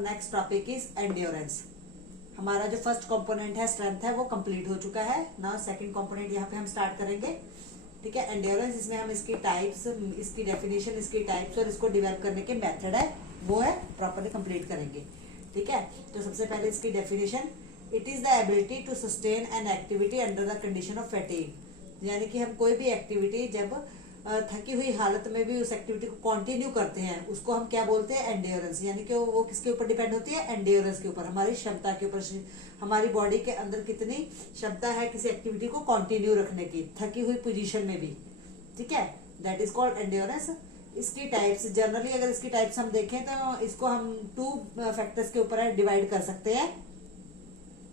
Next topic is endurance. हमारा जो first component है स्ट्रेंथ है वो कंप्लीट हो चुका है। नाउ सेकंड कंपोनेंट यहाँ पे हम स्टार्ट करेंगे। ठीक है, एंड्योरेंस, इसमें हम इसकी टाइप्स, इसकी डेफिनेशन, इसकी टाइप्स और इसको डेवलप करने के मेथड है वो है प्रॉपर्ली कंप्लीट करेंगे। ठीक है, तो सबसे पहले इसकी definition, it is the ability to sustain an activity under the condition of fatigue. यानी कि हम कोई भी एक्टिविटी जब थकी हुई हालत में भी उस एक्टिविटी को कंटिन्यू करते हैं उसको हम क्या बोलते हैं, एंड्योरेंस। यानी कि वो किसके ऊपर डिपेंड होती है, एंड्योरेंस के ऊपर, हमारी क्षमता के ऊपर, हमारी बॉडी के अंदर कितनी क्षमता है किसी एक्टिविटी को कंटिन्यू रखने की थकी हुई पोजीशन में भी। ठीक है, दैट इज कॉल्ड एंड्योरेंस। इसकी टाइप्स, जनरली अगर इसकी टाइप्स हम देखें तो इसको हम 2 फैक्टर्स के ऊपर डिवाइड कर सकते हैं।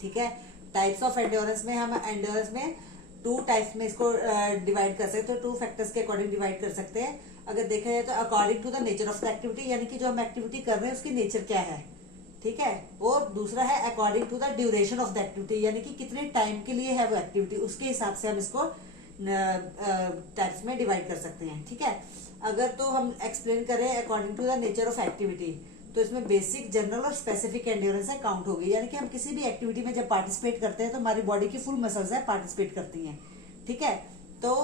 ठीक है, टाइप्स ऑफ एंड्योरेंस में हम एंड्योरेंस में 2 टाइप्स में इसको डिवाइड कर सकते हैं, तो 2 फैक्टर्स के अकॉर्डिंग डिवाइड कर सकते हैं। अगर देखा जाए तो according to the nature of the activity, यानी कि जो हम एक्टिविटी कर रहे हैं उसकी नेचर क्या है। ठीक है, और दूसरा है according to the duration of the activity, यानी कि कितने टाइम के लिए है वो एक्टिविटी, उसके हिसाब से हम इसको टाइप्स में डिवाइड कर सकते हैं। ठीक है, अगर तो हम एक्सप्लेन करें according to the nature of activity तो इसमें बेसिक, जनरल और स्पेसिफिक एंड्योरेंस है काउंट होगी। यानी कि हम किसी भी एक्टिविटी में जब पार्टिसिपेट करते हैं तो हमारी बॉडी की फुल मसल्स है पार्टिसिपेट करती हैं। ठीक है, तो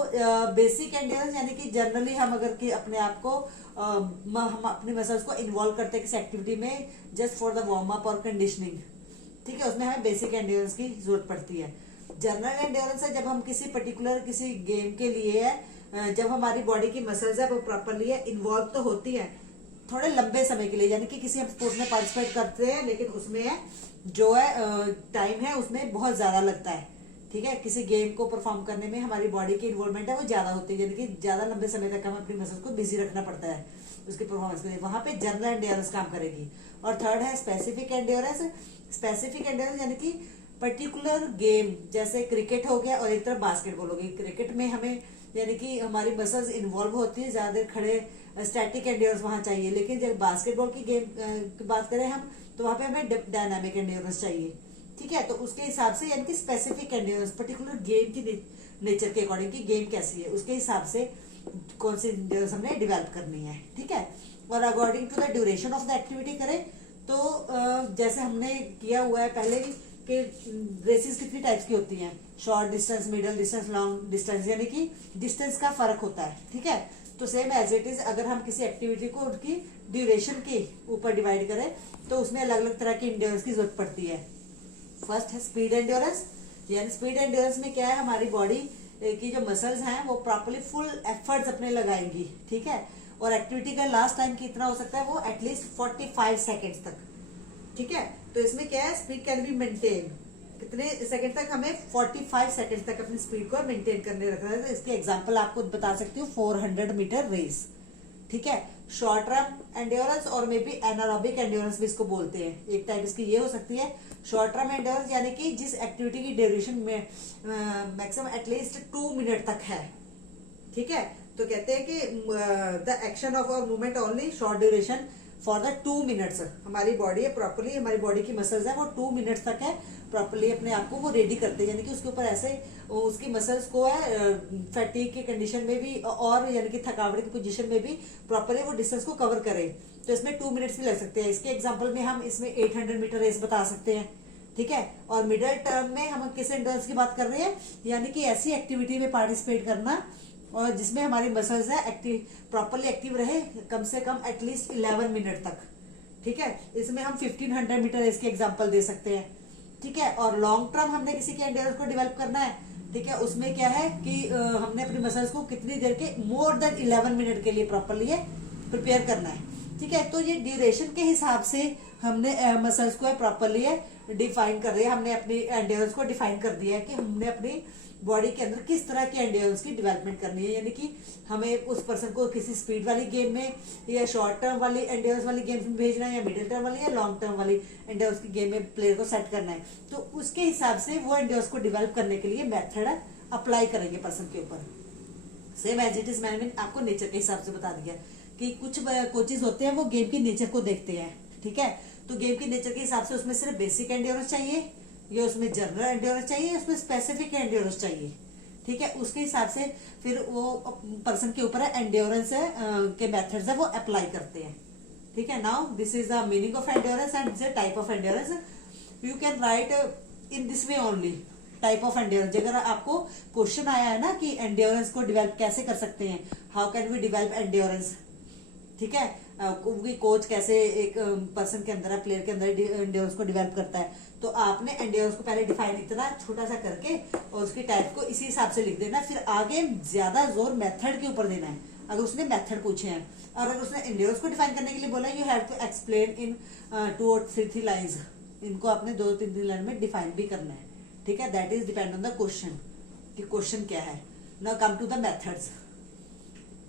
बेसिक एंड्योरेंस यानी कि जनरली हम अगर कि अपने आप को हम अपनी मसल्स को इन्वॉल्व करते हैं किसी एक्टिविटी में just for the warm up और कंडीशनिंग। ठीक है, उसमें हमें बेसिक एंड्योरेंस की जरूरत पड़ती है। जनरल एंड्योरेंस है जब हम किसी पर्टिकुलर किसी गेम के लिए है, जब हमारी बॉडी की मसल्स है वो प्रॉपरली है इन्वॉल्व तो होती है थोड़े लंबे समय के लिए, यानी कि किसी हम स्पोर्ट्स में पार्टिसिपेट करते हैं लेकिन उसमें जो है टाइम है उसमें बहुत ज्यादा लगता है। ठीक है, किसी गेम को परफॉर्म करने में हमारी बॉडी की इन्वॉल्वमेंट है वो ज्यादा होती है, यानी कि ज्यादा लंबे समय तक हम अपनी मसल्स को बिजी रखना पड़ता है उसकी परफॉर्मेंस के लिए, वहां पे जनरल एंड्योरेंस काम करेगी। और थर्ड है स्पेसिफिक एंड्योरेंस। स्पेसिफिक एंड्योरेंस यानी कि पर्टिकुलर गेम, जैसे क्रिकेट हो गया और एक तरफ बास्केटबॉल हो गई। क्रिकेट में हमें यानी कि हमारी मसल्स इन्वॉल्व होती है, ज्यादा देर खड़े स्टैटिक एंड्योरेंस वहां चाहिए, लेकिन जब बास्केटबॉल की गेम की बात करें हम तो वहां पे हमें डायनामिक एंड्योरेंस चाहिए। ठीक है, तो उसके हिसाब से यानी कि स्पेसिफिक एंड्योरेंस पर्टिकुलर गेम की नेचर के अकॉर्डिंग की गेम कैसी है उसके हिसाब से कौन सी एंड्योरेंस हमने डेवलप करनी है। ठीक है, और according to the duration of the activity करें तो जैसे हमने किया हुआ है पहले कि रेसेस कितनी टाइप्स की होती हैं, short distance, middle distance, long distance, यानी कि डिस्टेंस का फर्क होता है। ठीक है, तो सेम एज इट इज अगर हम किसी एक्टिविटी को उनकी ड्यूरेशन के ऊपर डिवाइड करें तो उसमें अलग अलग तरह की एंड्योरेंस की जरूरत पड़ती है। फर्स्ट है स्पीड एंड्योरेंस। यानी स्पीड एंड्योरेंस में क्या है, हमारी बॉडी की जो मसल्स हैं वो प्रॉपर्ली फुल एफर्ट्स अपने लगाएंगी। ठीक है, और एक्टिविटी का लास्ट टाइम कितना हो सकता है वो एटलीस्ट 45 सेकेंड्स तक। ठीक है, तो इसमें क्या है, स्पीड कैन बी मेंटेन, कितने सेकंड तक, हमें 45 सेकंड तक अपनी स्पीड को मेंटेन करने रखना है। तो इसके एग्जांपल आपको बता सकती हूँ 400 मीटर रेस। ठीक है, शॉर्ट रन एंड्योरेंस और मे बी एनारोबिक एंड्योरेंस भी इसको बोलते हैं। एक टाइप इसकी ये हो सकती है शॉर्ट रन एंड्योरेंस, यानी कि जिस एक्टिविटी की ड्यूरेशन में मैक्सिमम एटलीस्ट 2 मिनट तक है। ठीक है, तो कहते हैं कि the action of our movement only short duration for the 2 minutes. हमारी बॉडी है प्रॉपरली, हमारी बॉडी की मसल्स है वो 2 मिनट्स तक है प्रॉपरली अपने आप को वो रेडी करते हैं, यानी कि उसके ऊपर ऐसे उसकी मसल्स को है फैटीग की कंडीशन में भी और यानी कि थकावट की पोजीशन में भी प्रॉपरली वो डिस्टेंस को कवर करे। तो इसमें 2 मिनट्स भी लग सकते हैं। इसके एग्जांपल में हम इसमें 800 मीटर रेस बता सकते हैं। ठीक है, और मिडिल टर्म में हम किस एंड्योरेंस की बात कर रहे हैं, यानी कि ऐसी एक्टिविटी में पार्टिसिपेट करना और जिसमें हमारी मसल्स है एक्टिव प्रॉपरली एक्टिव रहे कम से कम एटलीस्ट 11 मिनट तक। ठीक है, इसमें हम 1500 मीटर रेस के एग्जांपल दे सकते हैं। ठीक है, और लॉन्ग टर्म हमने किसी के एंड्योरेंस को डेवलप करना है। ठीक है, उसमें क्या है कि हमने अपनी मसल्स को कितनी देर के मोर देन 11 मिनट के लिए प्रॉपरली प्रिपेयर करना है। ठीक है, तो ये ड्यूरेशन के हिसाब से हमने मसल्स को प्रॉपरली डिफाइन कर दिया, हमने अपनी एंड्योरेंस को डिफाइन कर दिया है कि हमने अपनी बॉडी के अंदर किस तरह की एंड्योरेंस की डेवलपमेंट करनी है। यानी कि हमें उस पर्सन को किसी स्पीड वाली गेम में या शॉर्ट टर्म वाली एंड्योरेंस वाली गेम्स में भेजना है या मिडिल टर्म वाली या लॉन्ग टर्म वाली एंड्योरेंस की गेम में प्लेयर को सेट करना है, तो उसके हिसाब से वो एंड्योरेंस को डेवलप करने के लिए मेथड अप्लाई करेंगे पर्सन के ऊपर। सेम एज इट इज मैंने आपको नेचर के हिसाब से बता दिया कि कुछ कोचेज होते हैं वो गेम की नेचर को देखते हैं। ठीक है, तो गेम की नेचर के हिसाब से उसमें सिर्फ बेसिक एंड्योरेंस चाहिए, या उसमें जनरल एंड्योरेंस चाहिए, उसमें स्पेसिफिक एंड्योरेंस चाहिए। ठीक है, उसके हिसाब से फिर वो पर्सन के ऊपर एंड्योरेंस के मेथड्स है वो अप्लाई करते हैं। ठीक है। Now this is the meaning of endurance and this type of endurance. You can write in this way only, type of endurance. अगर आपको क्वेश्चन आया है ना कि एंड्योरेंस को डेवलप कैसे कर सकते हैं, how can we develop endurance, ठीक है, कोच कैसे एक पर्सन के अंदर, प्लेयर के अंदर एंड्योरेंस को डेवलप करता है, तो आपने एंड्योरेंस को पहले डिफाइन इतना छोटा सा करके और उसकी टाइप को इसी हिसाब से लिख देना, फिर आगे ज्यादा जोर मेथड के ऊपर देना है अगर उसने मेथड पूछे हैं। और अगर उसने एंड्योरेंस को डिफाइन करने के लिए बोला, you have to explain in 2 और 3 लाइन्स, इनको आपने 2-3 लाइन में डिफाइन भी करना है, ठीक है। That is depend on the question कि क्वेश्चन क्या है। Now come to the methods.